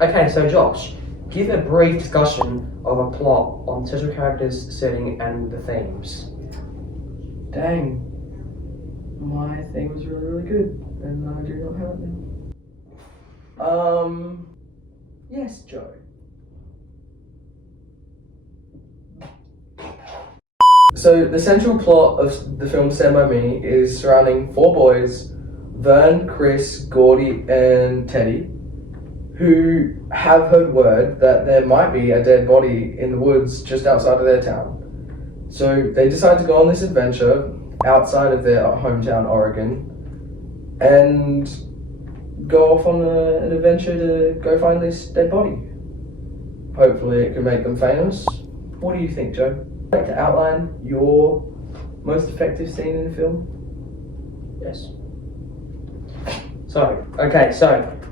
Okay, so Josh, give a brief discussion of a plot on central characters, setting, and the themes. Dang. My thing was really good, and I do not have it now. Yes, Joe. So the central plot of the film Stand By Me is surrounding four boys, Vern, Chris, Gordy, and Teddy, who have heard word that there might be a dead body in the woods just outside of their town. So they decide to go on this adventure outside of their hometown, Oregon, and go off on an adventure to go find this dead body. Hopefully it can make them famous. What do you think, Joe? Would you like to outline your most effective scene in the film? Yes. So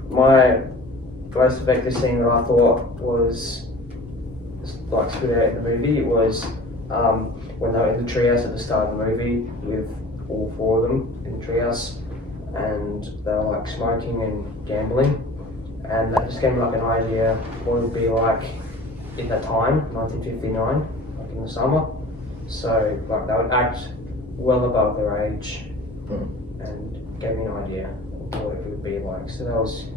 my most effective scene that I thought was like stood out in the movie was when they were in the treehouse at the start of the movie with all four of them in the treehouse, and they were like smoking and gambling, and that just gave me like an idea what it would be like in that time, 1959, like in the summer. So like they would act well above their age, and gave me an idea of what it would be like. So that was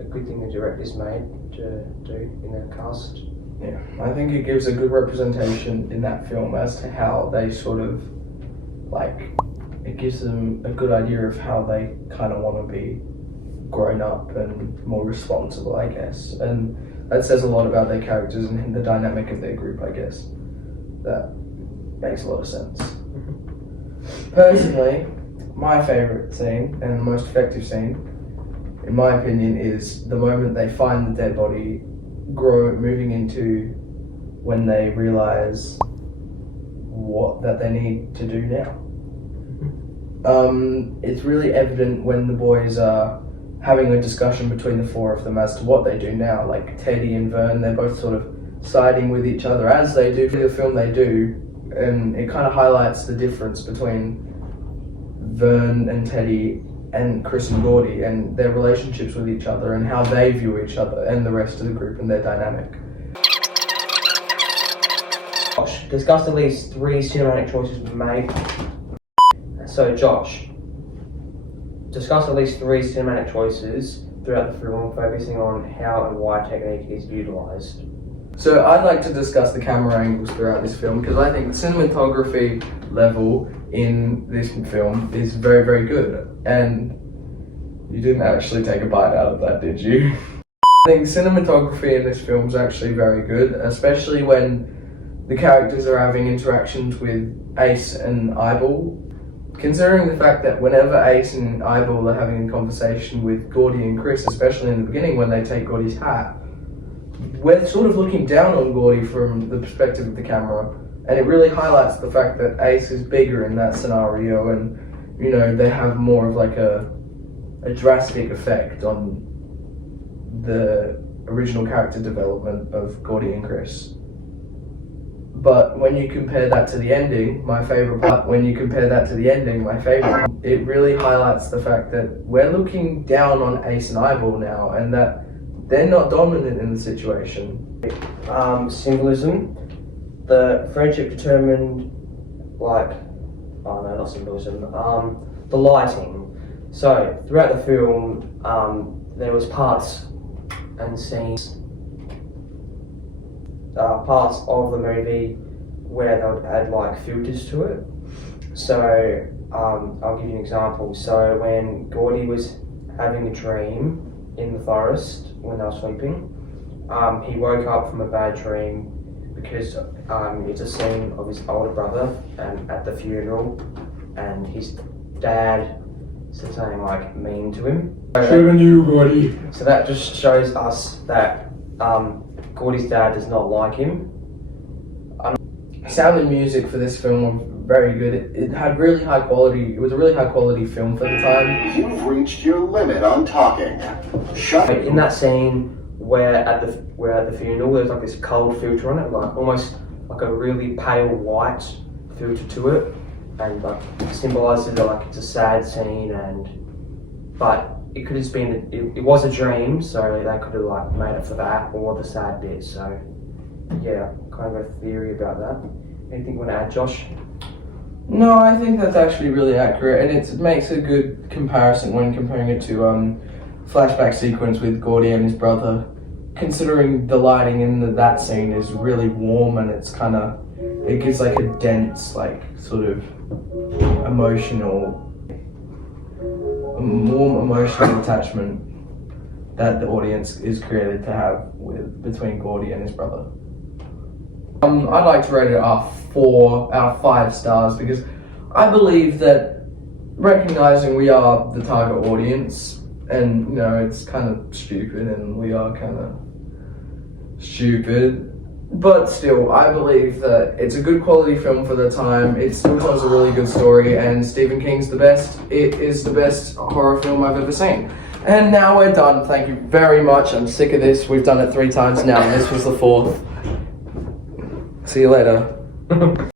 a good thing the directors made to do in their cast. Yeah, I think it gives a good representation in that film as to how they sort of, like, it gives them a good idea of how they kind of want to be grown up and more responsible, I guess. And that says a lot about their characters and the dynamic of their group, I guess. That makes a lot of sense. Personally, my favourite scene and the most effective scene, in my opinion, is the moment they find the dead body, moving into when they realise that they need to do now. It's really evident when the boys are having a discussion between the four of them as to what they do now. Like Teddy and Vern, they're both sort of siding with each other as they do for the film they do, and it kind of highlights the difference between Vern and Teddy and Chris and Gordy and their relationships with each other and how they view each other and the rest of the group and their dynamic. Josh, discuss at least 3 cinematic choices we made. So Josh, discuss at least 3 cinematic choices throughout the film, focusing on how and why technique is utilised. So I'd like to discuss the camera angles throughout this film because I think the cinematography level in this film is very, very good. And you didn't actually take a bite out of that, did you? I think cinematography in this film is actually very good, especially when the characters are having interactions with Ace and Eyeball. Considering the fact that whenever Ace and Eyeball are having a conversation with Gordy and Chris, especially in the beginning when they take Gordy's hat, we're sort of looking down on Gordy from the perspective of the camera, and it really highlights the fact that Ace is bigger in that scenario, and you know they have more of like a drastic effect on the original character development of Gordy and Chris. But when you compare that to the ending, my favourite part, it really highlights the fact that we're looking down on Ace and Eyeball now, and that they're not dominant in the situation. Symbolism. The friendship determined, like, oh no, not symbolism. The lighting. So throughout the film, there was parts and scenes, parts of the movie where they would add like filters to it. So I'll give you an example. So when Gordy was having a dream in the forest when they were sleeping, he woke up from a bad dream because it's a scene of his older brother at the funeral, and his dad said something like mean to him. Shouldn't you, Gordy? So that just shows us that Gordy's dad does not like him. Sound and music for this film were very good. It had really high quality. It was a really high quality film for the time. You've reached your limit on talking. Shut In that scene where at the funeral, there's like this cold filter on it, like almost like a really pale white filter to it, and like symbolises that like it's a sad scene, but it could have just been it was a dream, so they could have like made it for that or the sad bit. So yeah, kind of a theory about that. Anything you want to add, Josh? No, I think that's actually really accurate, and it makes a good comparison when comparing it to flashback sequence with Gordy and his brother. Considering the lighting in that scene is really warm, and it's kind of, it gives like a dense, like sort of emotional, warm emotional attachment that the audience is created to have between Gordy and his brother. I'd like to rate it a 4 out of 5 stars because I believe that recognizing we are the target audience, and you know it's kind of stupid and we are kind of stupid, but still I believe that it's a good quality film for the time. It still tells a really good story, and Stephen King's the best. It is the best horror film I've ever seen. And now we're done. Thank you very much. I'm sick of this. We've done it 3 times now, and this was the 4th. See you later.